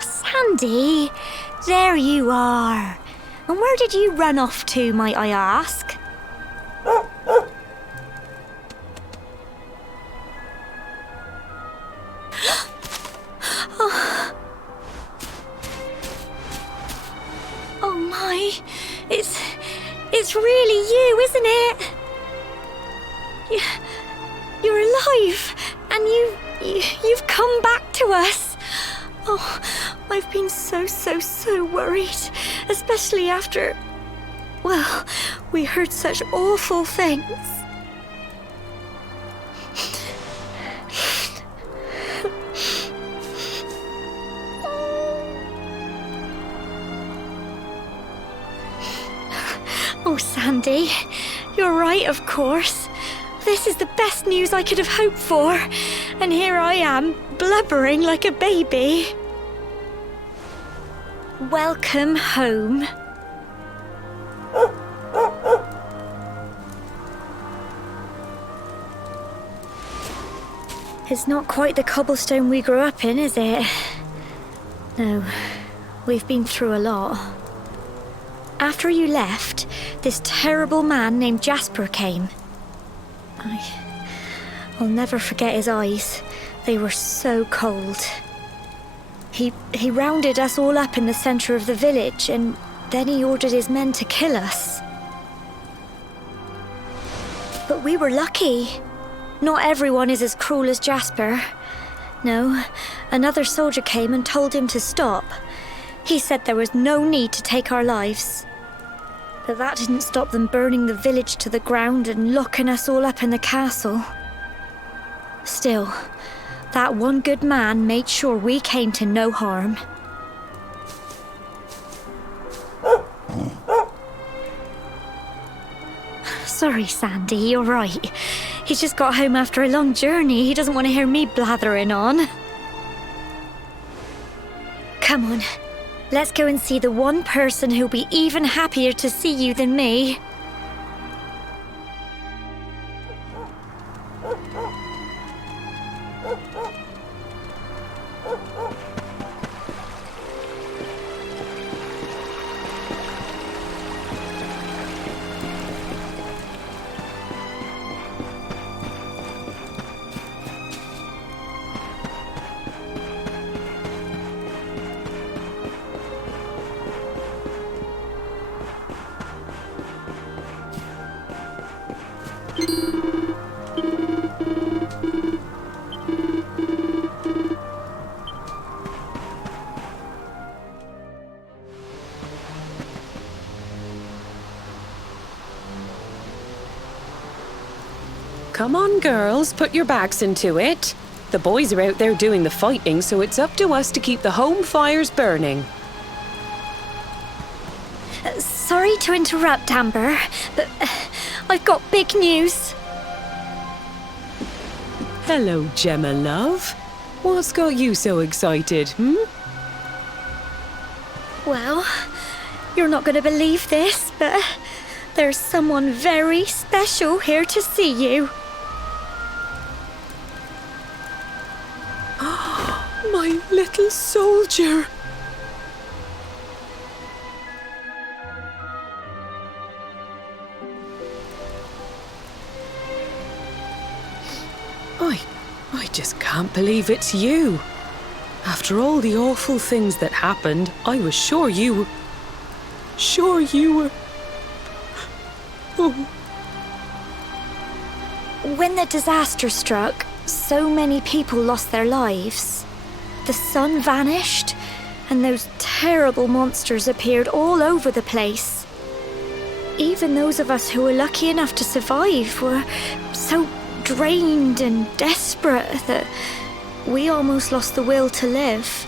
Sandy, there you are. And where did you run off to, might I ask? Oh my, it's really you, isn't it? You're alive, and you've come back to us. Oh, I've been so worried, especially after, well, we heard such awful things. Oh, Sandy, you're right, of course. This is the best news I could have hoped for. And here I am, blubbering like a baby. Welcome home. It's not quite the cobblestone we grew up in, is it? No, we've been through a lot. After you left, this terrible man named Jasper came. I'll never forget his eyes. They were so cold. He rounded us all up in the center of the village, and then he ordered his men to kill us. But we were lucky. Not everyone is as cruel as Jasper. No, another soldier came and told him to stop. He said there was no need to take our lives. But that didn't stop them burning the village to the ground and locking us all up in the castle. Still, that one good man made sure we came to no harm. Sorry, Sandy, you're right. He's just got home after a long journey. He doesn't want to hear me blathering on. Come on. Let's go and see the one person who'll be even happier to see you than me. Come on, girls, put your backs into it. The boys are out there doing the fighting, so it's up to us to keep the home fires burning. Sorry to interrupt, Amber, but I've got big news. Hello, Gemma, love. What's got you so excited, Well, you're not going to believe this, but there's someone very special here to see you. My little soldier. I just can't believe it's you. After all the awful things that happened, I was sure you were... Oh. When the disaster struck, so many people lost their lives. The sun vanished, and those terrible monsters appeared all over the place. Even those of us who were lucky enough to survive were so drained and desperate that we almost lost the will to live.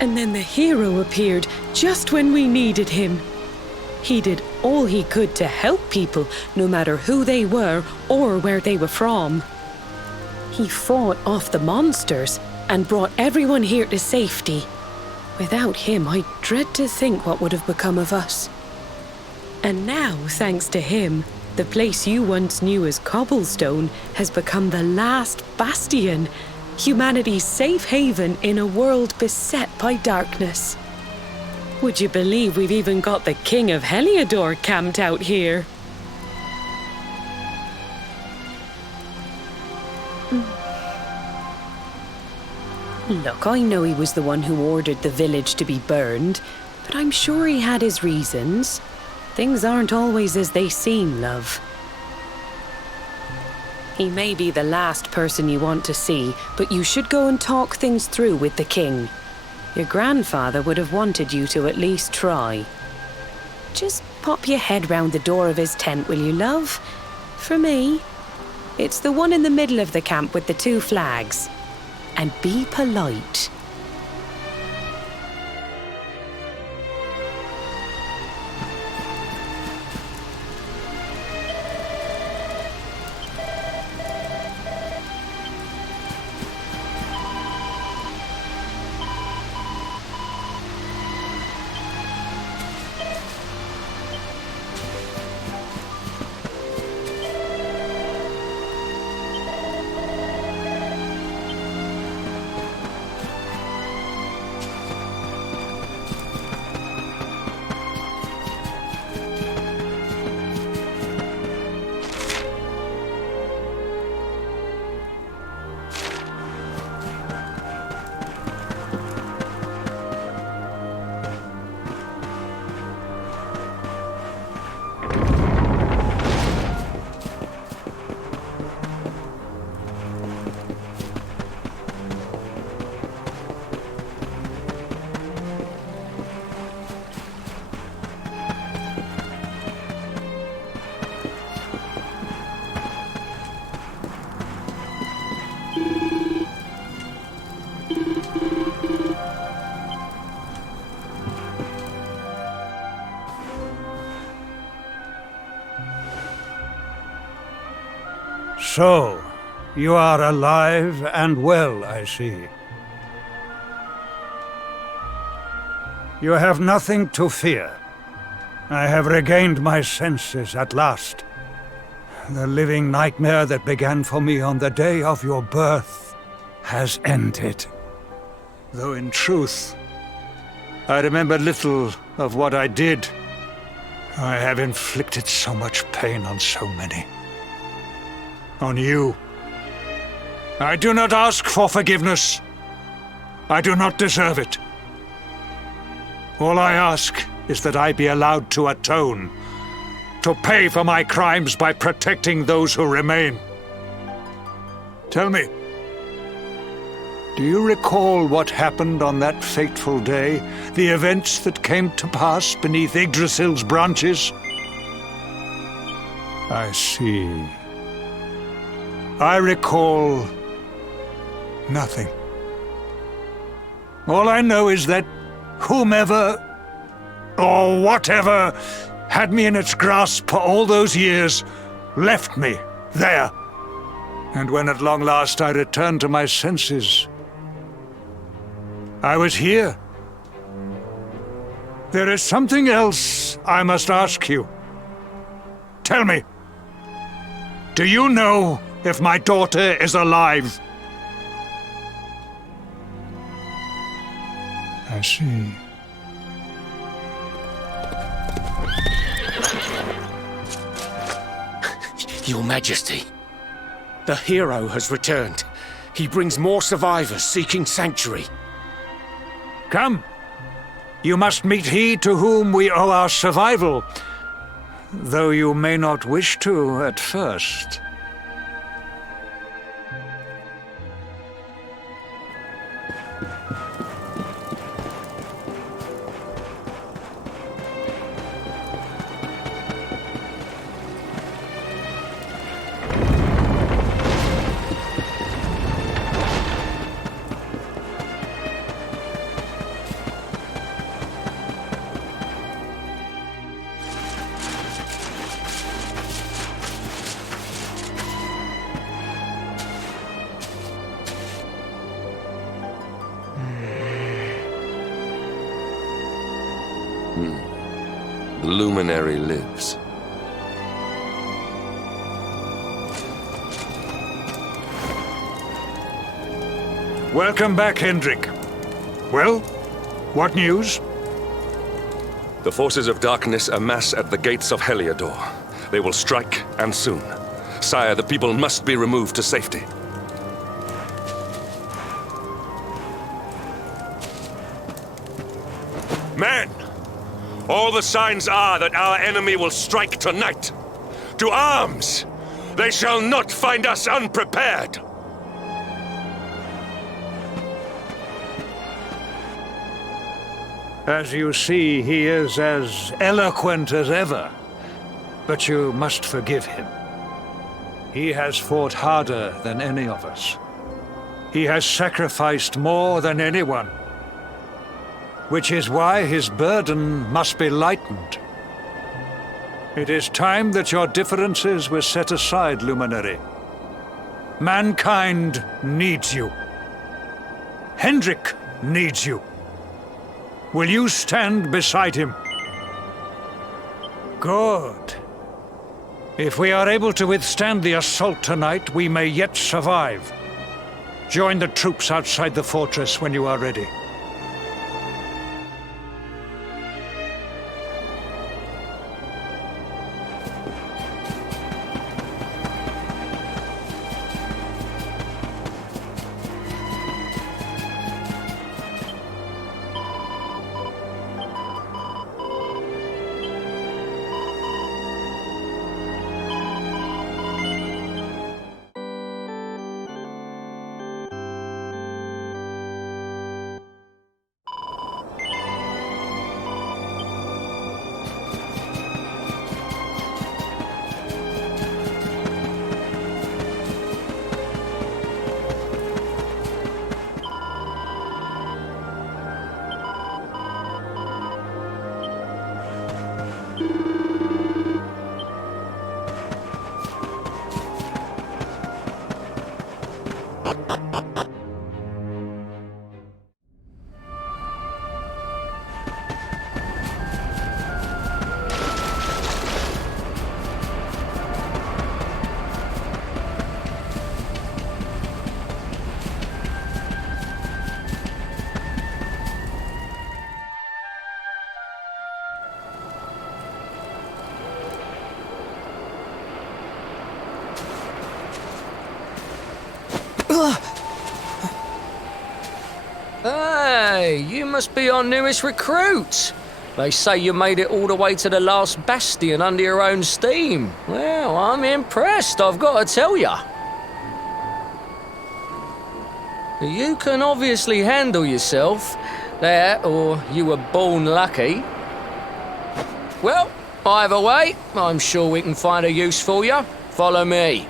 And then the hero appeared just when we needed him. He did all he could to help people, no matter who they were or where they were from. He fought off the monsters and brought everyone here to safety. Without him, I dread to think what would have become of us. And now, thanks to him, The place you once knew as Cobblestone has become the last bastion, humanity's safe haven in a world beset by darkness. Would you believe we've even got the King of Heliodor camped out here? Look, I know he was the one who ordered the village to be burned, but I'm sure he had his reasons. Things aren't always as they seem, love. He may be the last person you want to see, but you should go and talk things through with the king. Your grandfather would have wanted you to at least try. Just pop your head round the door of his tent, will you, love? For me. It's the one in the middle of the camp with the 2 flags. And be polite. So, you are alive and well, I see. You have nothing to fear. I have regained my senses at last. The living nightmare that began for me on the day of your birth has ended. Though in truth, I remember little of what I did. I have inflicted so much pain on so many. On you. I do not ask for forgiveness. I do not deserve it. All I ask is that I be allowed to atone, to pay for my crimes by protecting those who remain. Tell me, do you recall what happened on that fateful day? The events that came to pass beneath Yggdrasil's branches? I see. I recall nothing. All I know is that whomever or whatever had me in its grasp for all those years left me there. And when at long last I returned to my senses, I was here. There is something else I must ask you. Tell me, do you know if my daughter is alive? I see. Your Majesty, the hero has returned. He brings more survivors seeking sanctuary. Come. You must meet he to whom we owe our survival, though you may not wish to at first. The luminary lives. Welcome back, Hendrik. Well, what news? The forces of darkness amass at the gates of Heliodor. They will strike, and soon. Sire, the people must be removed to safety. Men! All the signs are that our enemy will strike tonight. To arms! They shall not find us unprepared! As you see, he is as eloquent as ever. But you must forgive him. He has fought harder than any of us. He has sacrificed more than anyone. Which is why his burden must be lightened. It is time that your differences were set aside, Luminary. Mankind needs you. Hendrik needs you. Will you stand beside him? Good. If we are able to withstand the assault tonight, we may yet survive. Join the troops outside the fortress when you are ready. Hey, you must be our newest recruit. They say you made it all the way to the last bastion under your own steam. Well, I'm impressed, I've got to tell ya. You can obviously handle yourself. That, or you were born lucky. Well, either way, I'm sure we can find a use for you. Follow me.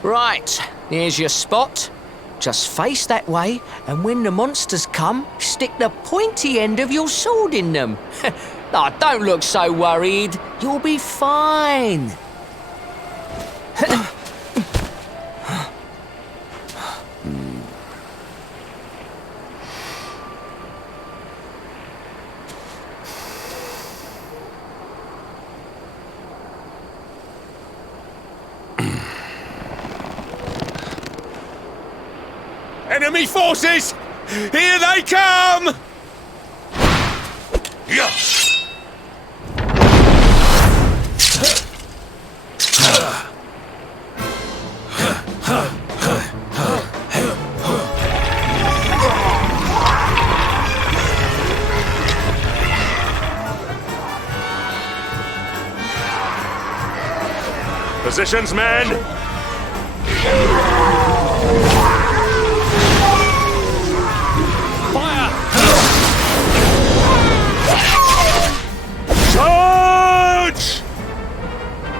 Right, here's your spot. Just face that way, and when the monsters come, stick the pointy end of your sword in them. Oh, don't look so worried. You'll be fine. Enemy forces! Here they come! Yeah. Positions, men! Charge!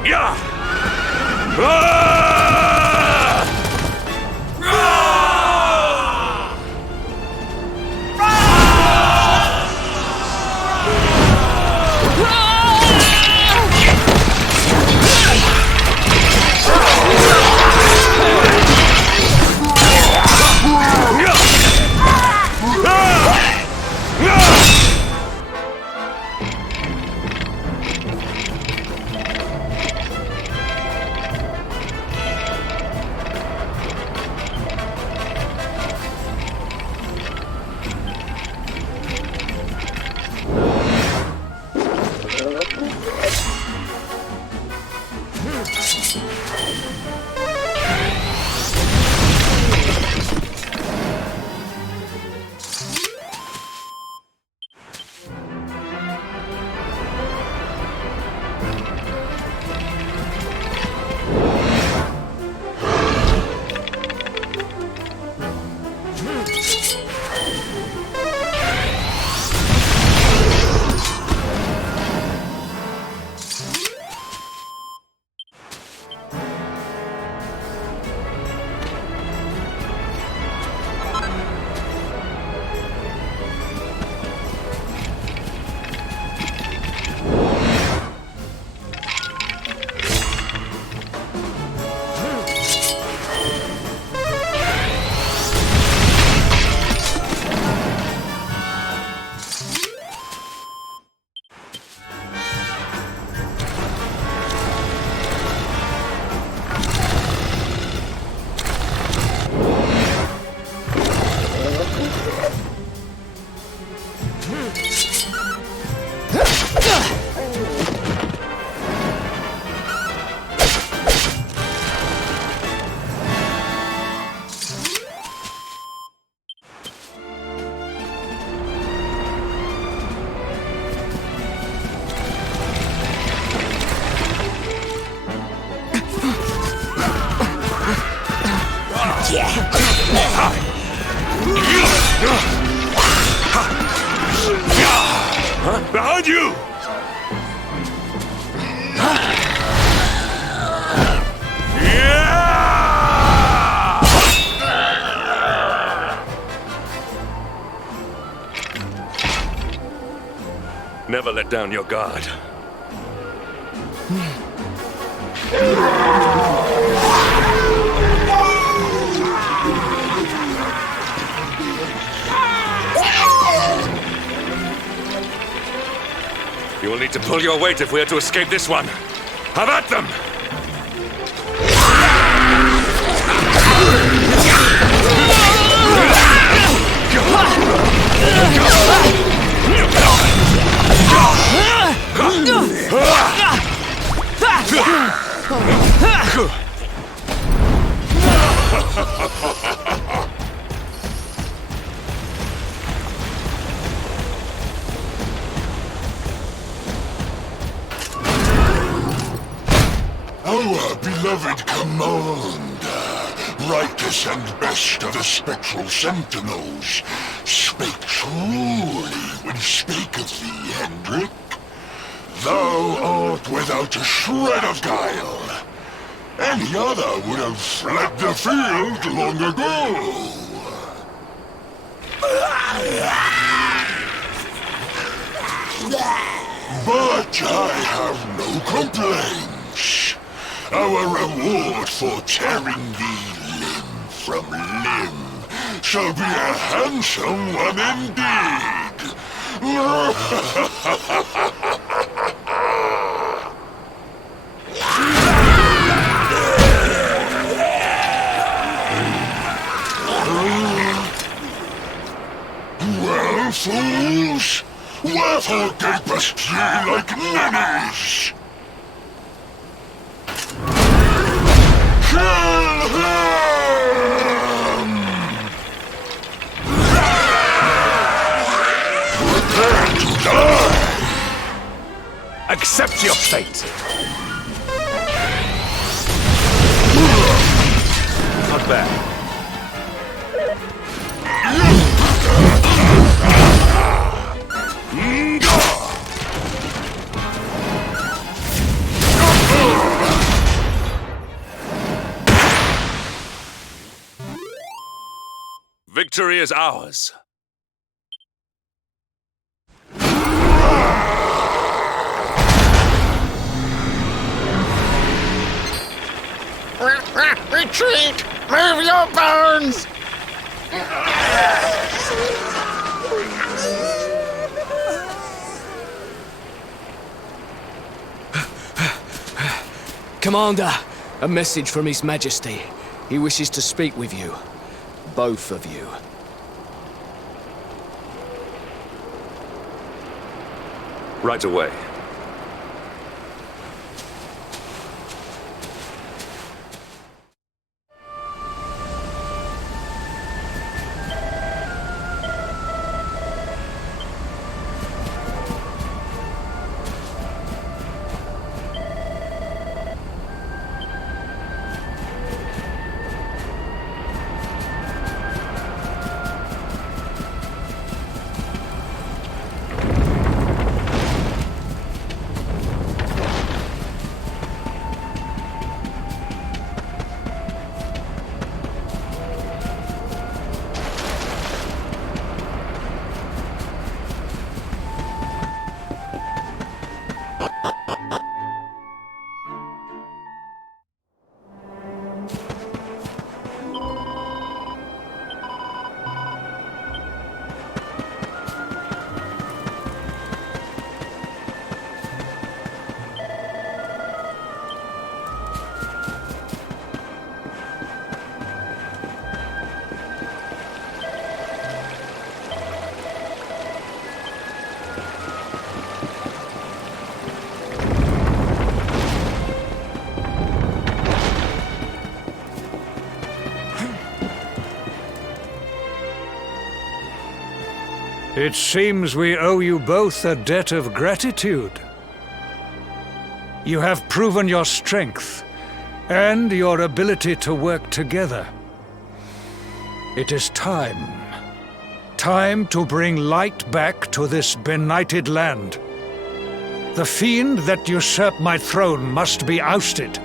Yeah! Behind you! Never let down your guard. You will need to pull your weight if we are to escape this one. Have at them! Our beloved commander, brightest and best of the spectral sentinels, spake truly when spake of thee, Hendrik. Thou art without a shred of guile. Any other would have fled the field long ago. But I have no complaints. Our reward for tearing thee limb from limb shall be a handsome one indeed. Well, fools, wherefore gapest ye like ninnies? Kill him! Prepare to die! Accept your fate! Not bad. Victory is ours. Retreat! Move your bones! Commander, a message from His Majesty. He wishes to speak with you. Both of you. Right away. It seems we owe you both a debt of gratitude. You have proven your strength and your ability to work together. It is time. Time to bring light back to this benighted land. The fiend that usurped my throne must be ousted.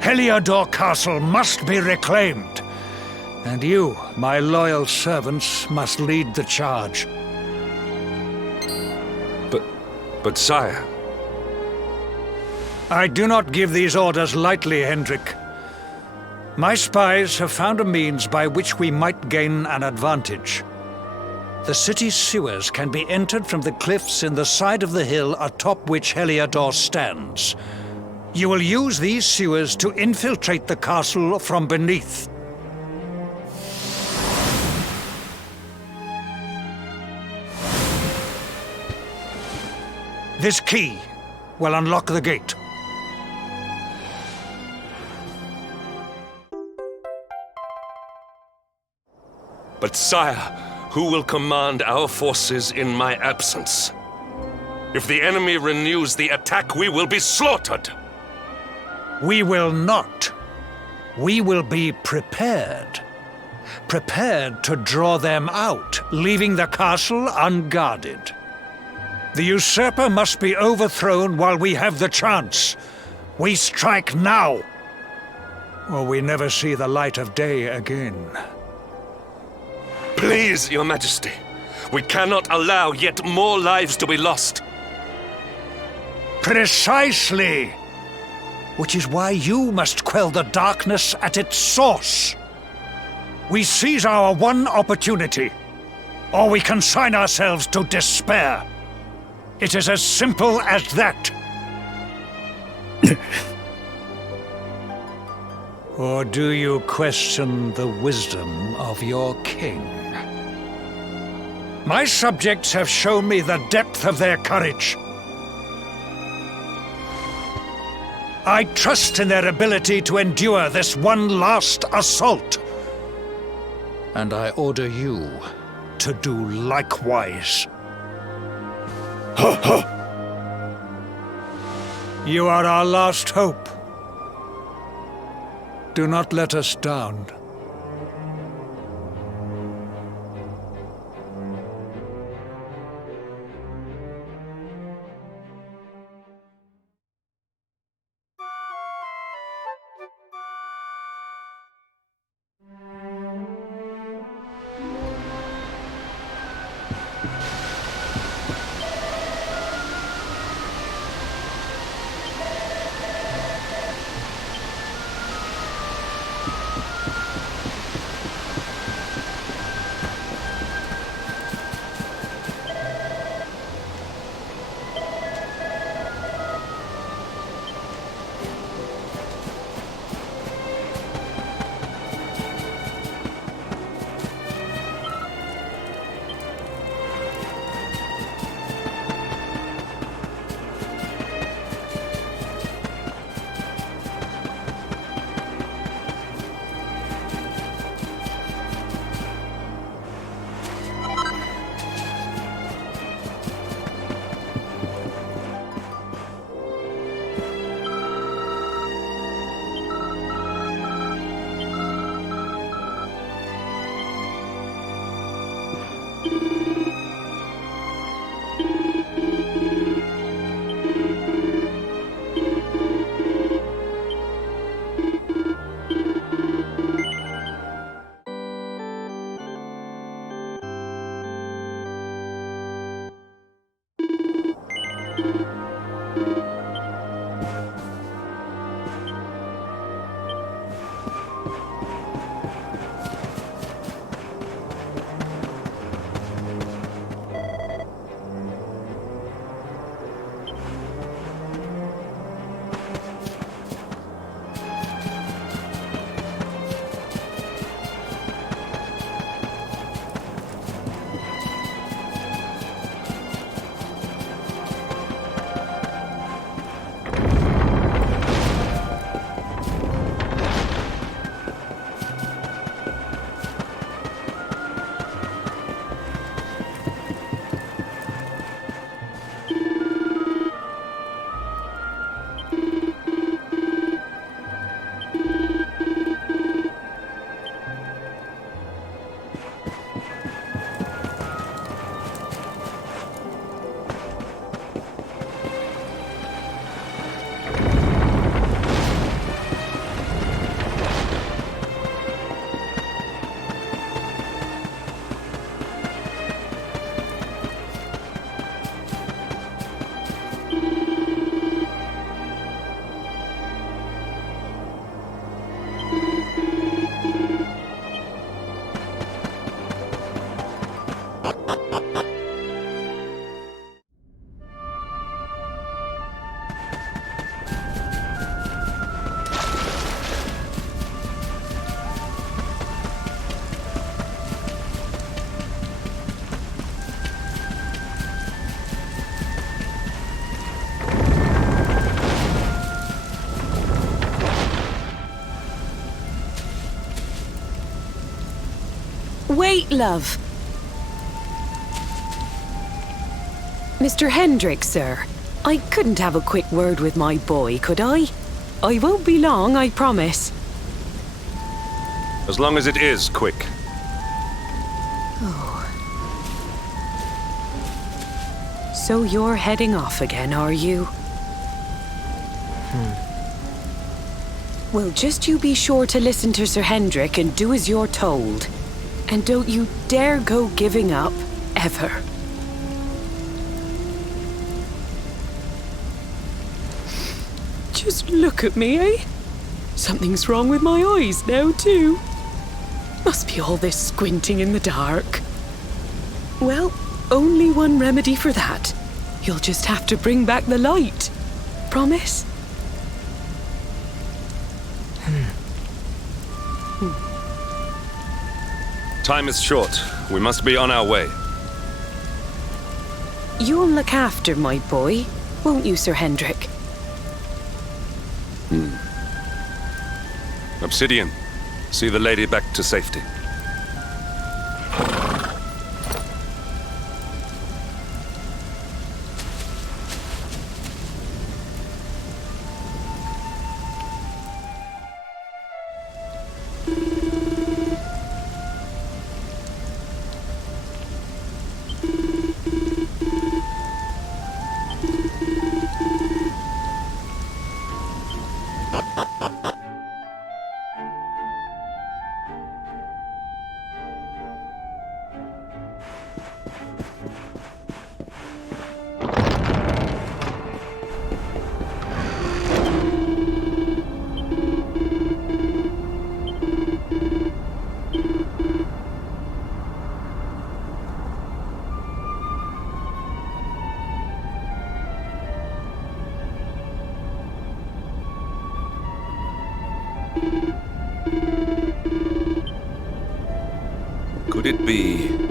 Heliodor Castle must be reclaimed. And you, my loyal servants, must lead the charge. But sire... I do not give these orders lightly, Hendrik. My spies have found a means by which we might gain an advantage. The city's sewers can be entered from the cliffs in the side of the hill atop which Heliodor stands. You will use these sewers to infiltrate the castle from beneath. This key will unlock the gate. But sire, who will command our forces in my absence? If the enemy renews the attack, we will be slaughtered! We will not. We will be prepared. Prepared to draw them out, leaving the castle unguarded. The usurper must be overthrown while we have the chance. We strike now, or we never see the light of day again. Please, Your Majesty. We cannot allow yet more lives to be lost. Precisely! Which is why you must quell the darkness at its source. We seize our one opportunity, or we consign ourselves to despair. It is as simple as that. Or do you question the wisdom of your king? My subjects have shown me the depth of their courage. I trust in their ability to endure this one last assault. And I order you to do likewise. You are our last hope. Do not let us down. Wait, love. Mr. Hendrick, sir. I couldn't have a quick word with my boy, could I? I won't be long, I promise. As long as it is quick. Oh. So you're heading off again, are you? Well, just you be sure to listen to Sir Hendrick and do as you're told. And don't you dare go giving up, ever. Just look at me, eh? Something's wrong with my eyes now, too. Must be all this squinting in the dark. Well, only one remedy for that. You'll just have to bring back the light. Promise? Time is short. We must be on our way. You'll look after my boy, won't you, Sir Hendrick? Obsidian, see the lady back to safety. Could it be...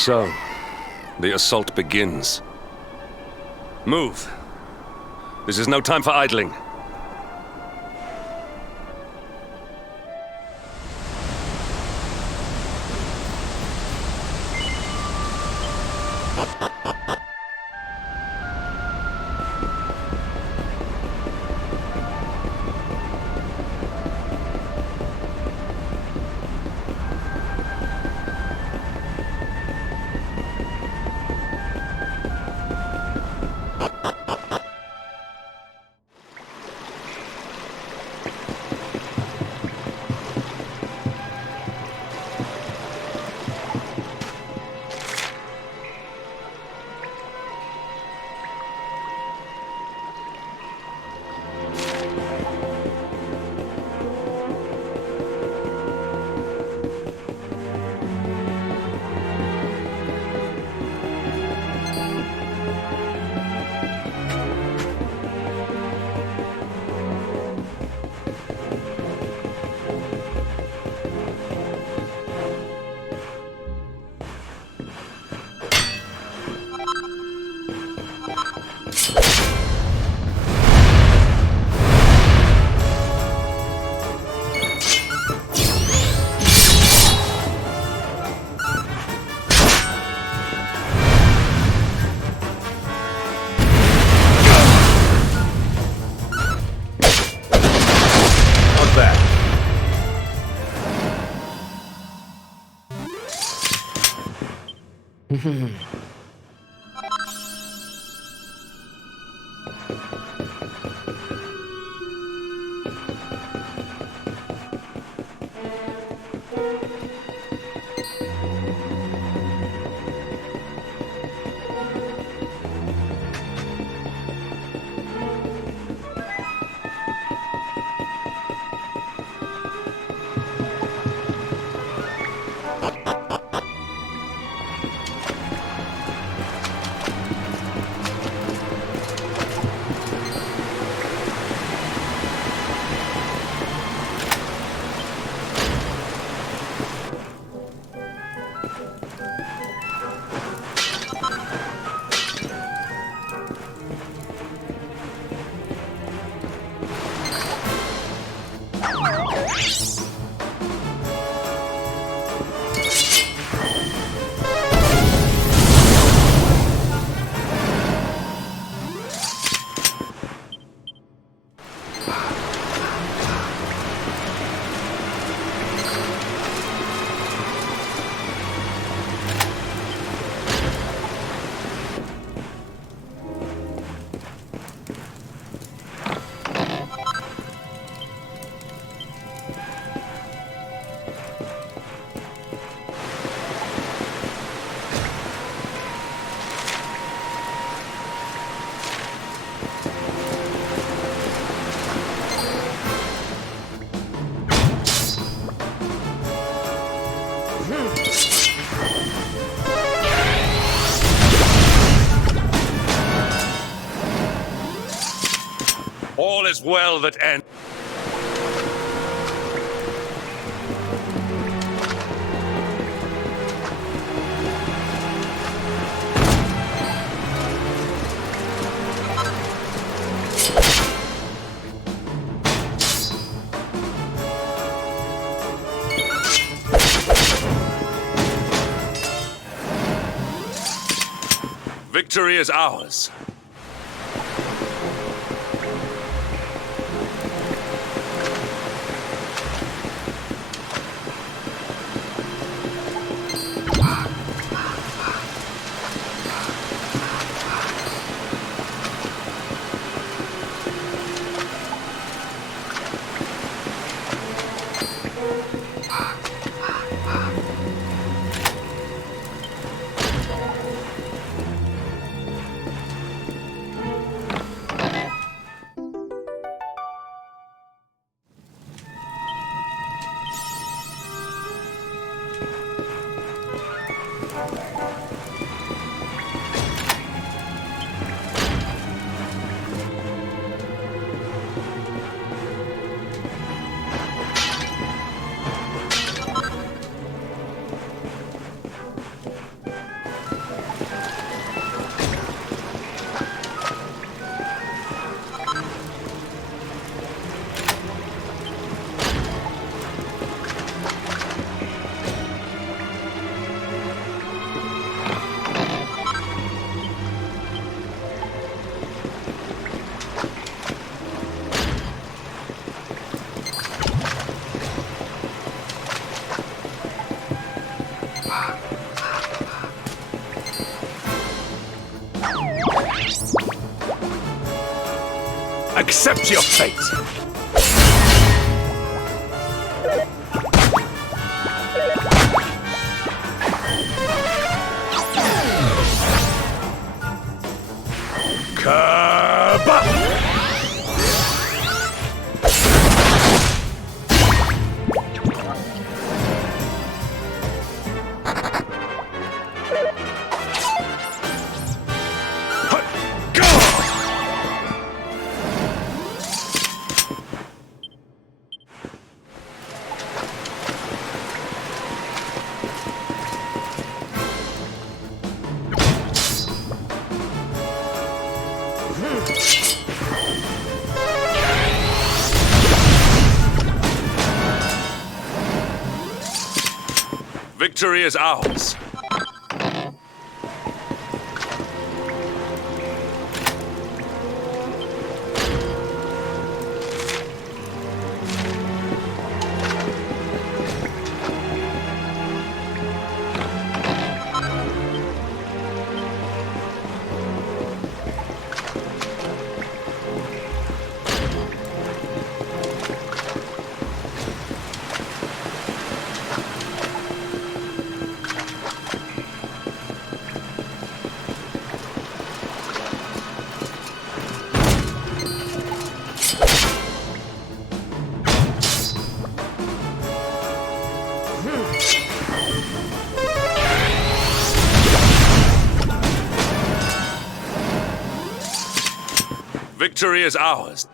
So, the assault begins. Move. This is no time for idling. All is well that ends. Victory is ours. Accept your fate. Kabah! Victory is ours. Victory is ours.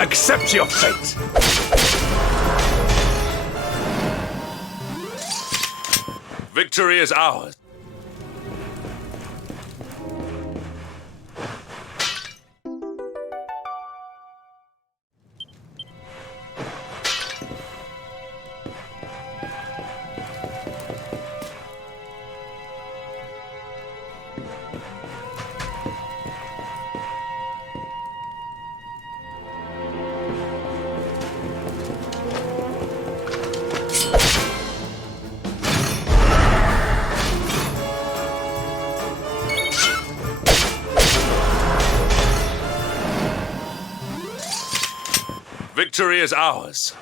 Accept your fate! Victory is ours. Victory is ours.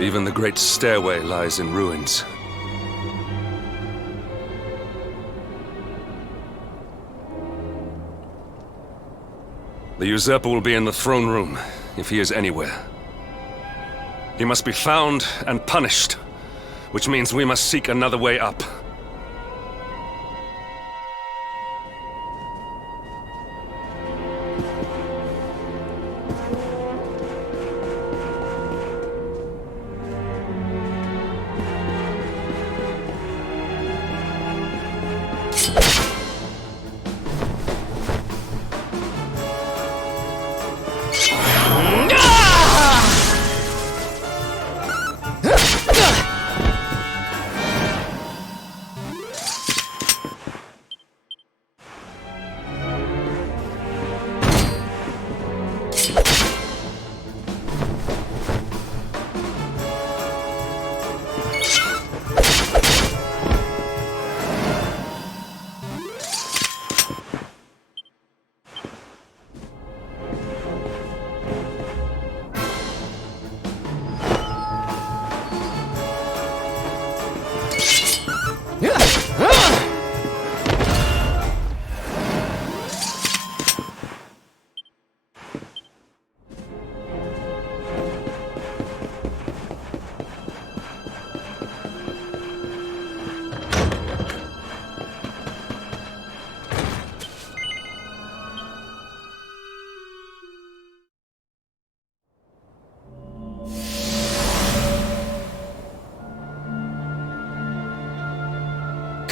Even the great stairway lies in ruins. The usurper will be in the throne room, if he is anywhere. He must be found and punished, which means we must seek another way up.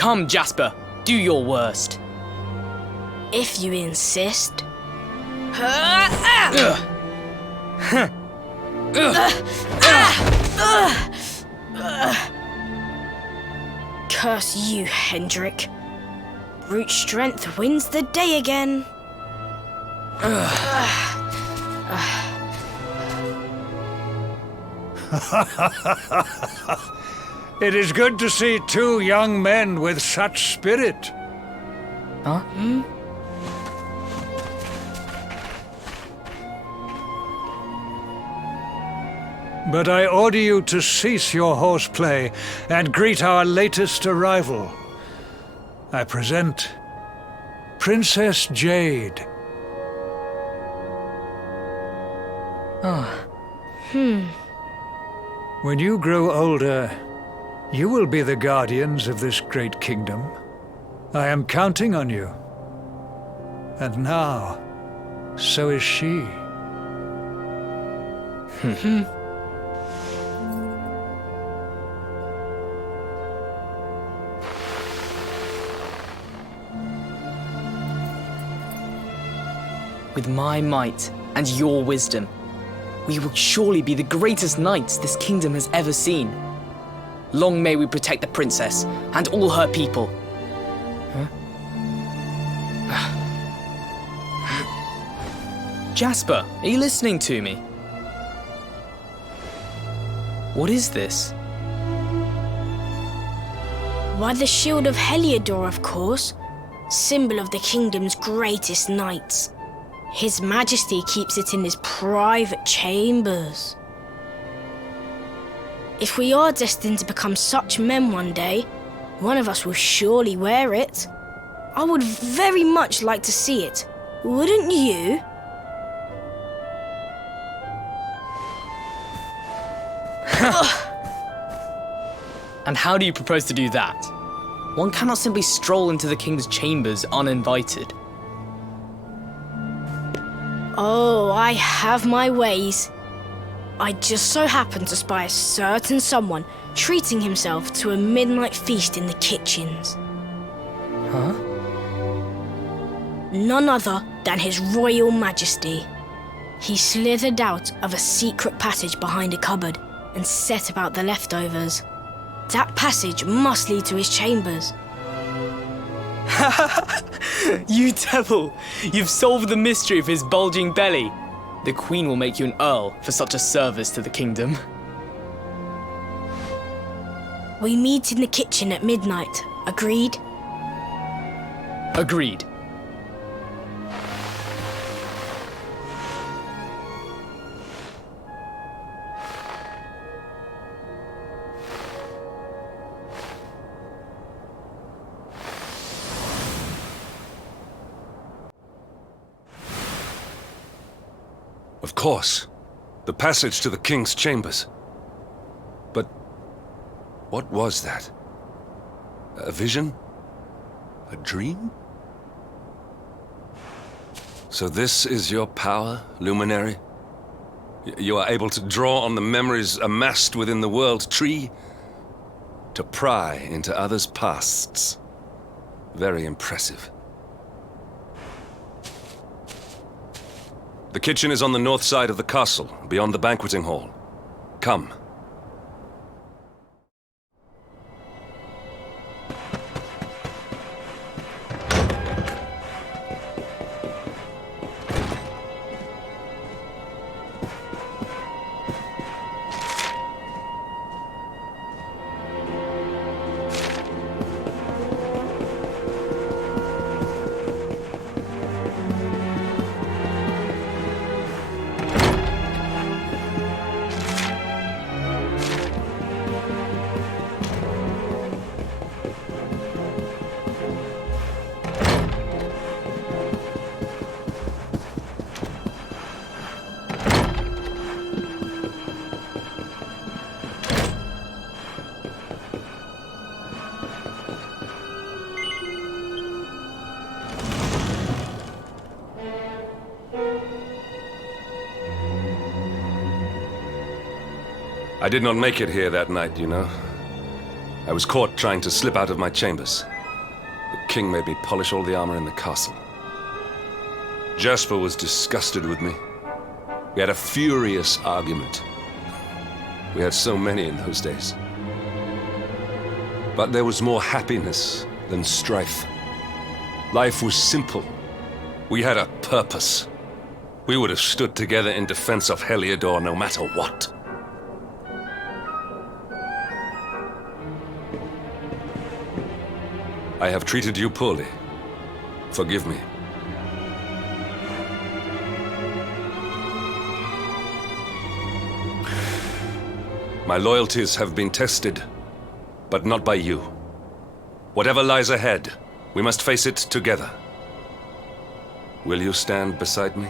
Come, Jasper, do your worst. If you insist. Curse you, Hendrik. Brute strength wins the day again. It is good to see two young men with such spirit. Huh? But I order you to cease your horseplay and greet our latest arrival. I present Princess Jade. When you grow older, you will be the guardians of this great kingdom. I am counting on you. And now, so is she. With my might and your wisdom, we will surely be the greatest knights this kingdom has ever seen. Long may we protect the princess and all her people. Jasper, are you listening to me? What is this? Why, the shield of Heliodor, of course. Symbol of the kingdom's greatest knights. His Majesty keeps it in his private chambers. If we are destined to become such men one day, one of us will surely wear it. I would very much like to see it. Wouldn't you? And how do you propose to do that? One cannot simply stroll into the king's chambers uninvited. Oh, I have my ways. I just so happened to spy a certain someone treating himself to a midnight feast in the kitchens. Huh? None other than His Royal Majesty. He slithered out of a secret passage behind a cupboard and set about the leftovers. That passage must lead to his chambers. You devil! You've solved the mystery of his bulging belly. The Queen will make you an Earl for such a service to the kingdom. We meet in the kitchen at midnight. Agreed? Agreed. Of course. The passage to the king's chambers. But what was that? A vision? A dream? So this is your power, Luminary? You are able to draw on the memories amassed within the world tree to pry into others' pasts. Very impressive. The kitchen is on the north side of the castle, beyond the banqueting hall. Come. I did not make it here that night, you know. I was caught trying to slip out of my chambers. The king made me polish all the armor in the castle. Jasper was disgusted with me. We had a furious argument. We had so many in those days. But there was more happiness than strife. Life was simple. We had a purpose. We would have stood together in defense of Heliodor no matter what. I have treated you poorly. Forgive me. My loyalties have been tested, but not by you. Whatever lies ahead, we must face it together. Will you stand beside me?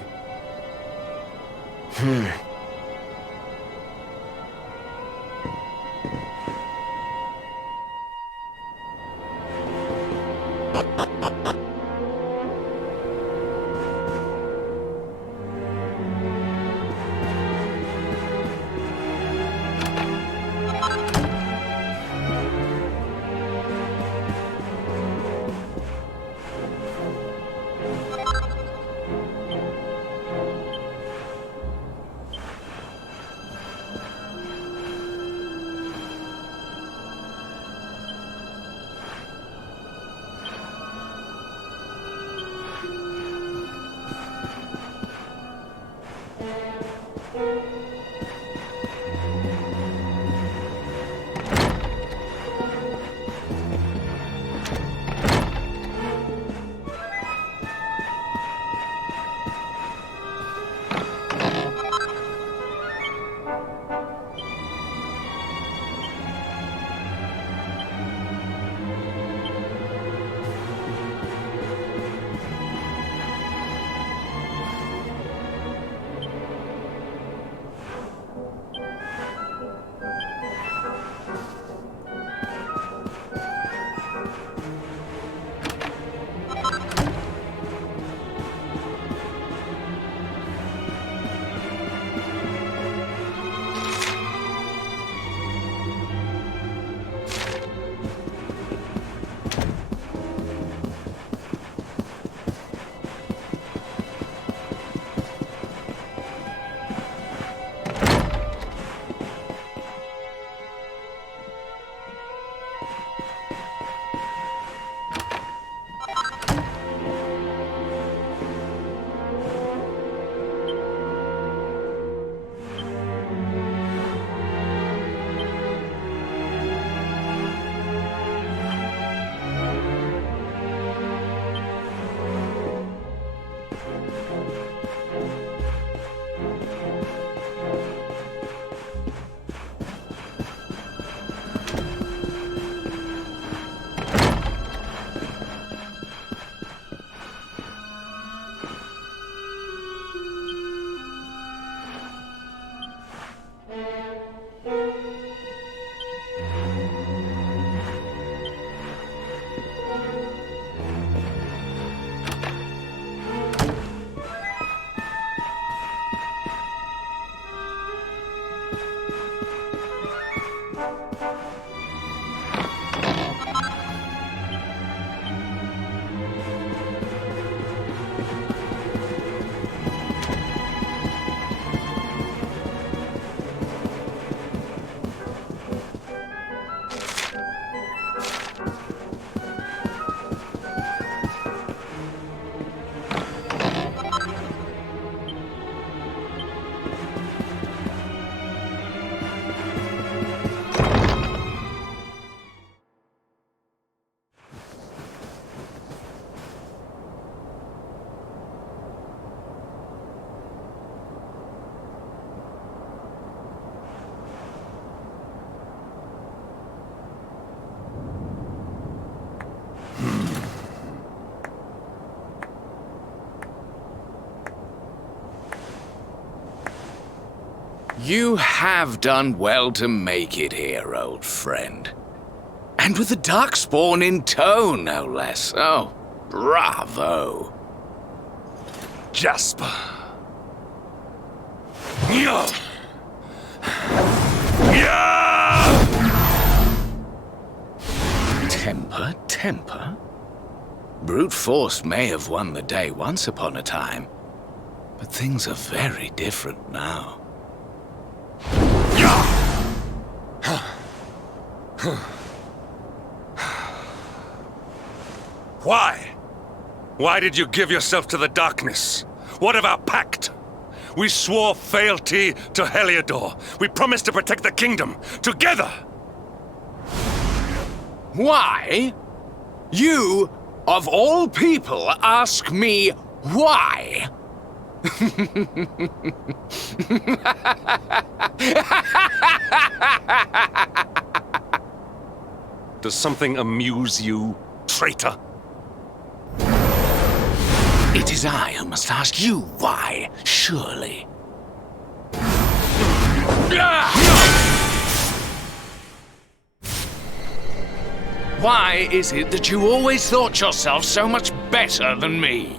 You have done well to make it here, old friend. And with the Darkspawn in tow, no less. Oh, bravo. Jasper. Temper, temper. Brute force may have won the day once upon a time, but things are very different now. Why? Why did you give yourself to the darkness? What of our pact? We swore fealty to Heliodor. We promised to protect the kingdom, together! Why? You, of all people, ask me why? Does something amuse you, traitor? It is I who must ask you why, surely. Why is it that you always thought yourself so much better than me?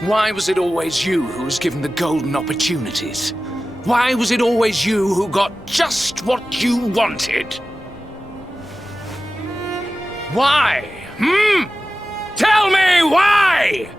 Why was it always you who was given the golden opportunities? Why was it always you who got just what you wanted? Why? Tell me why!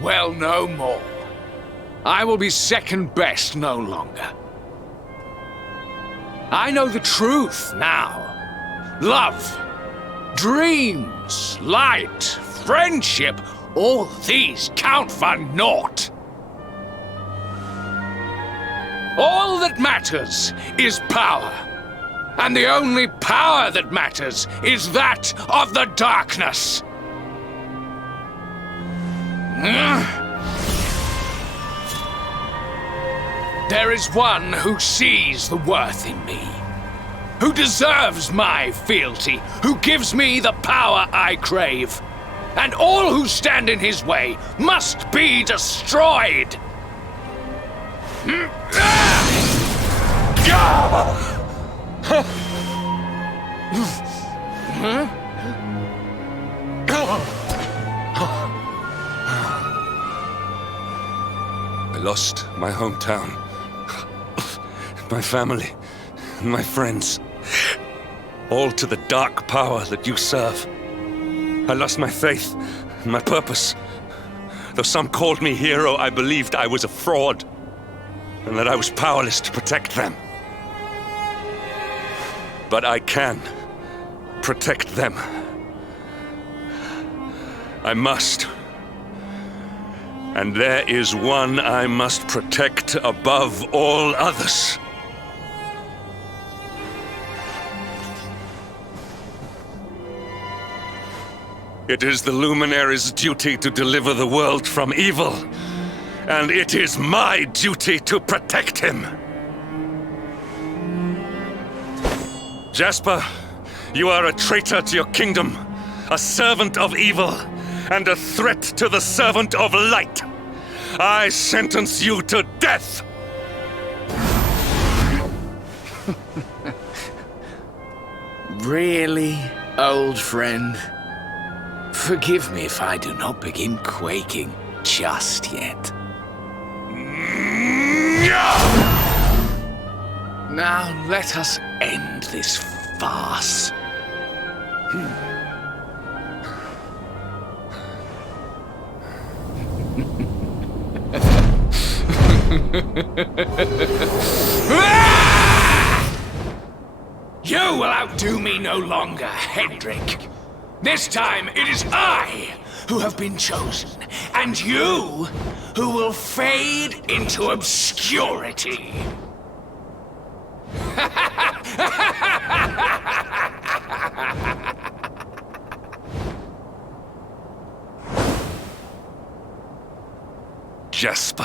Well, no more. I will be second best no longer. I know the truth now. Love, dreams, light, friendship, all these count for naught. All that matters is power. And the only power that matters is that of the darkness. There is one who sees the worth in me, who deserves my fealty, who gives me the power I crave, and all who stand in his way must be destroyed. I lost my hometown, my family, my friends, all to the dark power that you serve. I lost my faith, my purpose. Though some called me hero, I believed I was a fraud, and that I was powerless to protect them. But I can protect them. I must. And there is one I must protect above all others. It is the Luminary's duty to deliver the world from evil, and it is my duty to protect him. Jasper, you are a traitor to your kingdom, a servant of evil, and a threat to the servant of light. I sentence you to death! Really, old friend? Forgive me if I do not begin quaking just yet. Now let us end this farce. You will outdo me no longer, Hendrik. This time it is I who have been chosen, and you who will fade into obscurity. Jasper.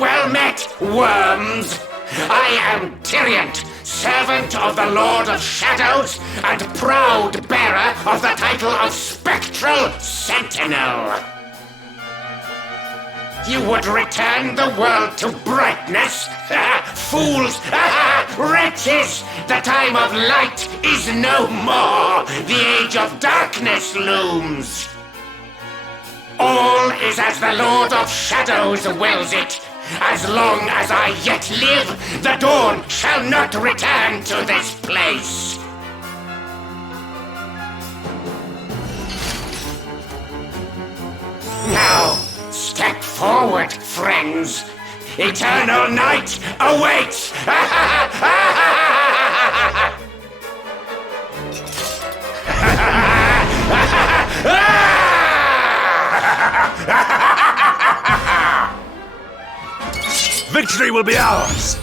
Well met, worms! I am Tyriant, servant of the Lord of Shadows, and proud bearer of the title of Spectral Sentinel. You would return the world to brightness? Fools! Wretches! The time of light is no more! The age of darkness looms! All is as the Lord of Shadows wills it. As long as I yet live, the dawn shall not return to this place. Now, step forward, friends. Eternal night awaits! Victory will be ours!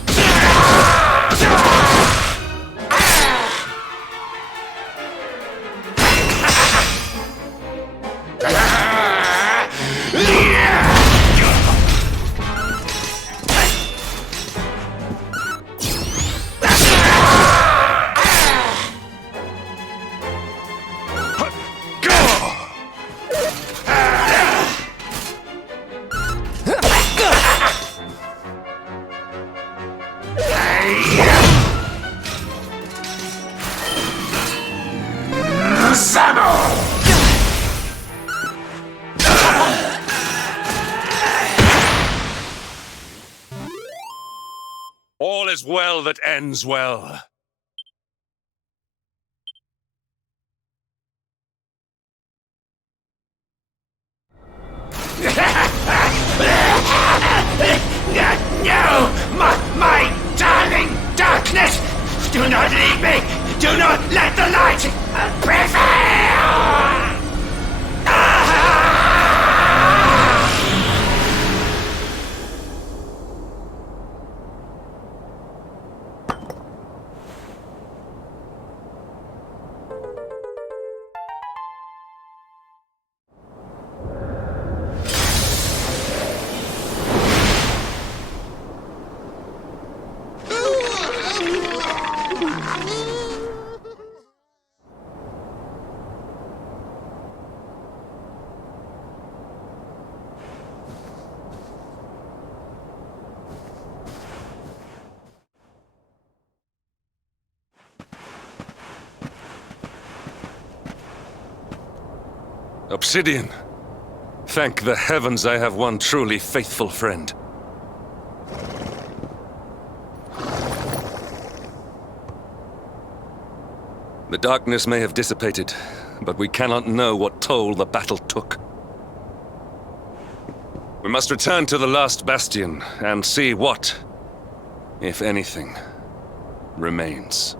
All is well that ends well. No! My darling darkness! Do not leave me! Do not let the light prevail! Obsidian. Thank the heavens I have one truly faithful friend. The darkness may have dissipated, but we cannot know what toll the battle took. We must return to the last bastion and see what, if anything, remains.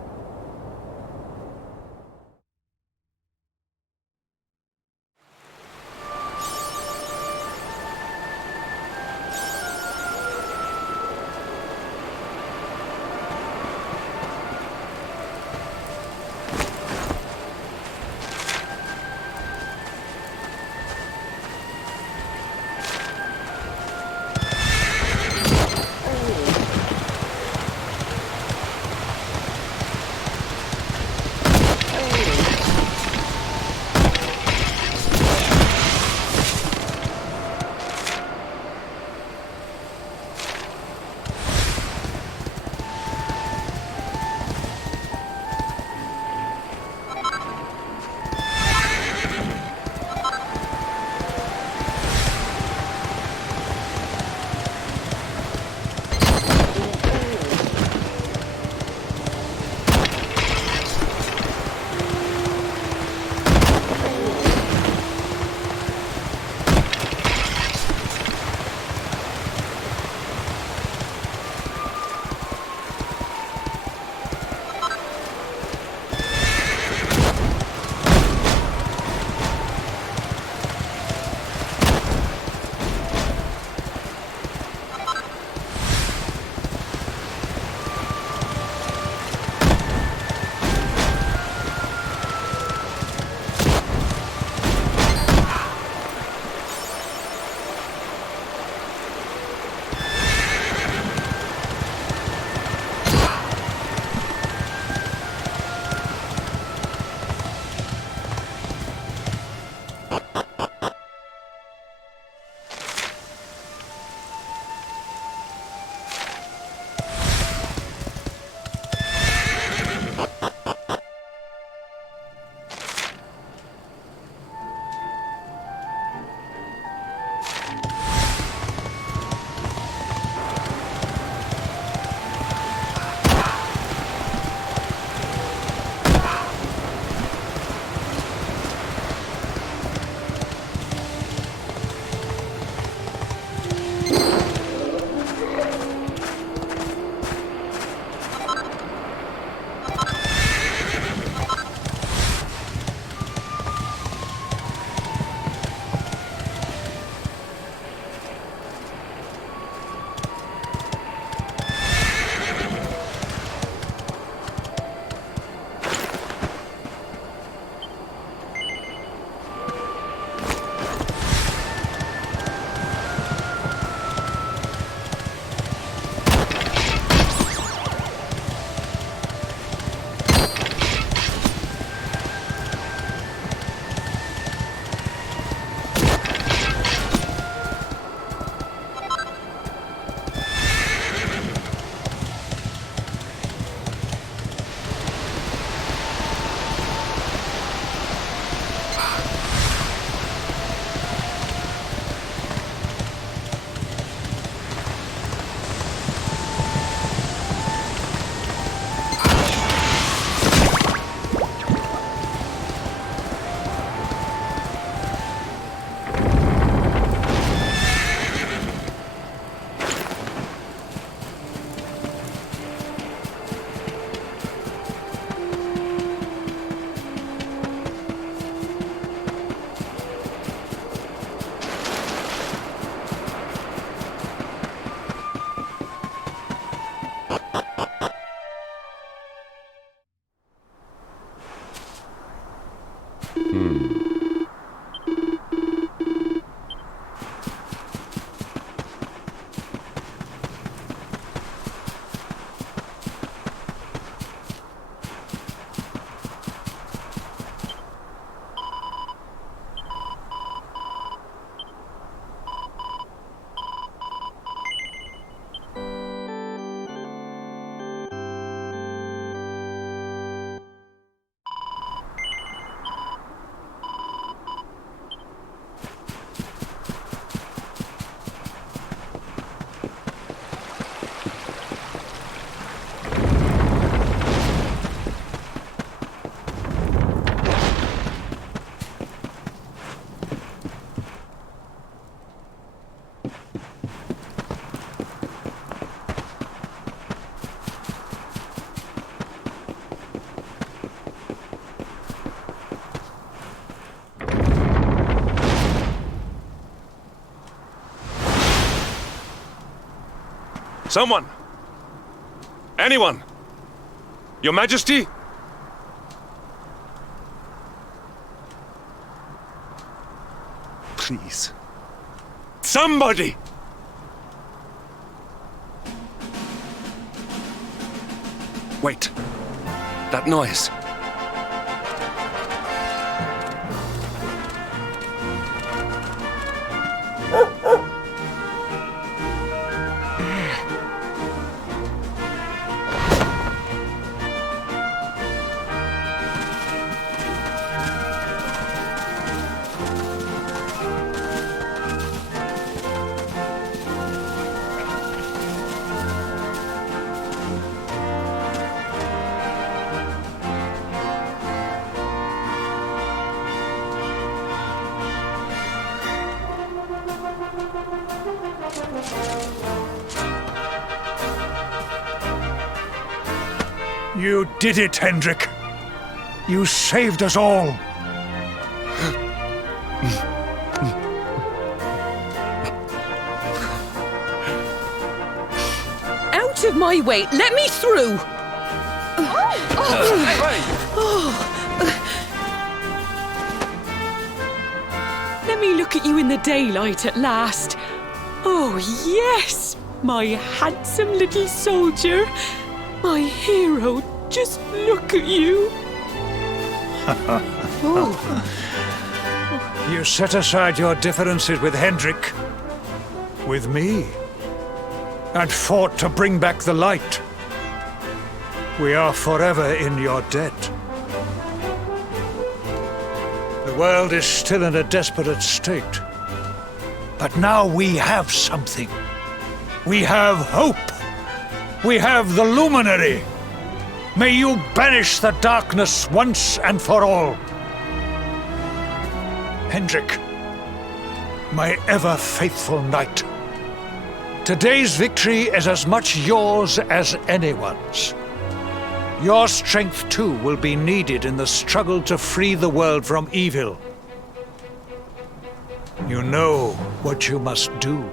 Someone! Anyone! Your Majesty? Please. Somebody! Wait. That noise. You did it, Hendrik. You saved us all. Out of my way! Let me through! Let me look at you in the daylight at last. Oh, yes! My handsome little soldier. My hero. Just look at you. You set aside your differences with Hendrik, with me, and fought to bring back the light. We are forever in your debt. The world is still in a desperate state. But now we have something. We have hope. We have the Luminary. May you banish the darkness once and for all. Hendrik, my ever-faithful knight. Today's victory is as much yours as anyone's. Your strength, too, will be needed in the struggle to free the world from evil. You know what you must do.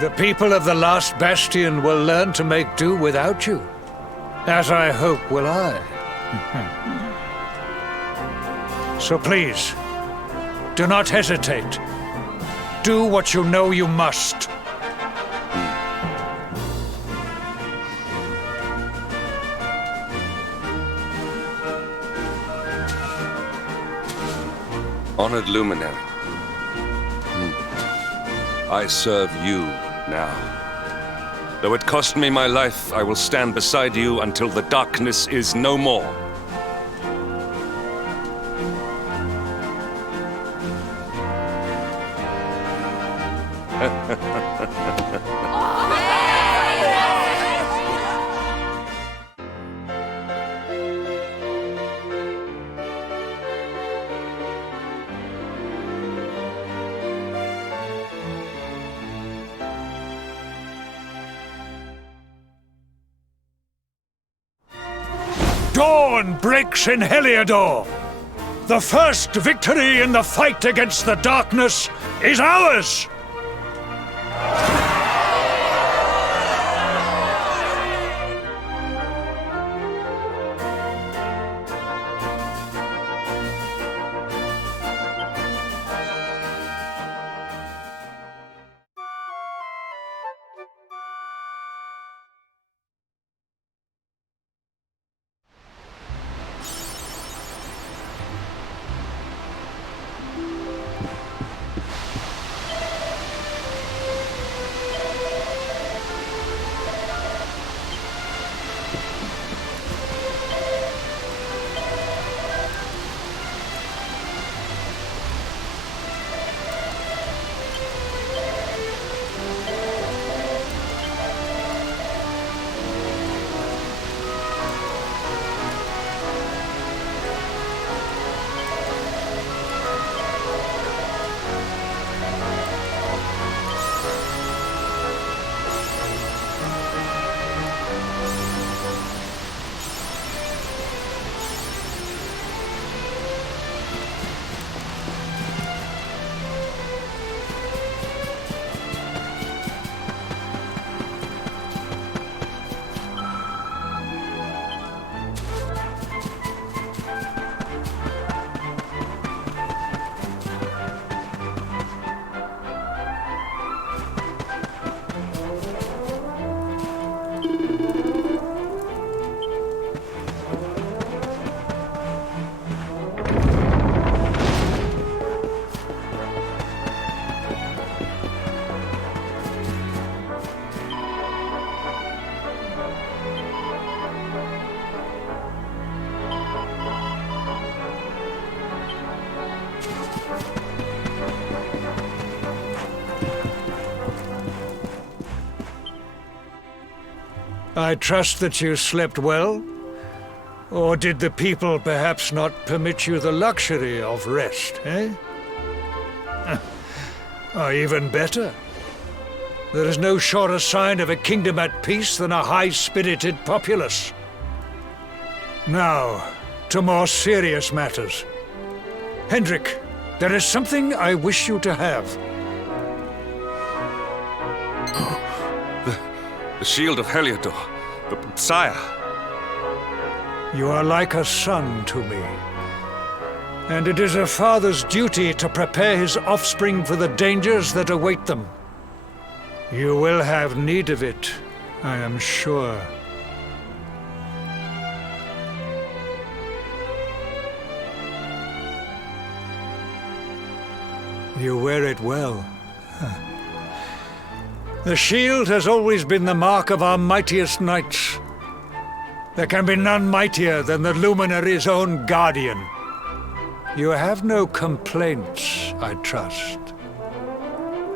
The people of the last bastion will learn to make do without you, as I hope will I. So please, do not hesitate. Do what you know you must. Honored Luminary. I serve you now. Though it cost me my life, I will stand beside you until the darkness is no more. Dawn breaks in Heliodor. The first victory in the fight against the darkness is ours! I trust that you slept well? Or did the people perhaps not permit you the luxury of rest, eh? Or even better, there is no surer sign of a kingdom at peace than a high-spirited populace. Now, to more serious matters. Hendrik, there is something I wish you to have. The shield of Heliodor. Sire. You are like a son to me. And it is a father's duty to prepare his offspring for the dangers that await them. You will have need of it, I am sure. You wear it well. The shield has always been the mark of our mightiest knights. There can be none mightier than the Luminary's own guardian. You have no complaints, I trust.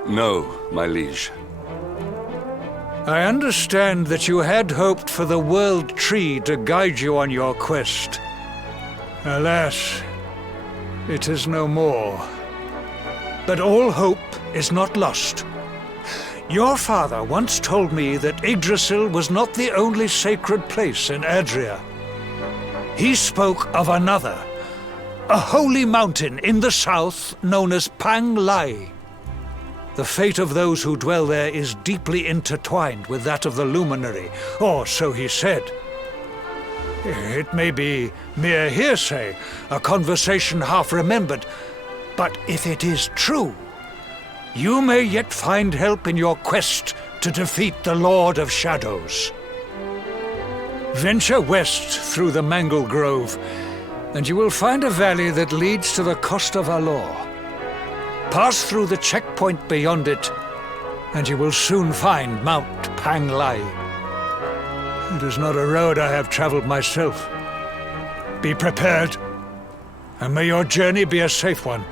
No, my liege. I understand that you had hoped for the World Tree to guide you on your quest. Alas, it is no more. But all hope is not lost. Your father once told me that Yggdrasil was not the only sacred place in Adria. He spoke of another, a holy mountain in the south known as Pang Lai. The fate of those who dwell there is deeply intertwined with that of the Luminary, or so he said. It may be mere hearsay, a conversation half remembered, but if it is true, you may yet find help in your quest to defeat the Lord of Shadows. Venture west through the Mangle Grove, and you will find a valley that leads to the coast of Alor. Pass through the checkpoint beyond it, and you will soon find Mount Pang Lai. It is not a road I have traveled myself. Be prepared, and may your journey be a safe one.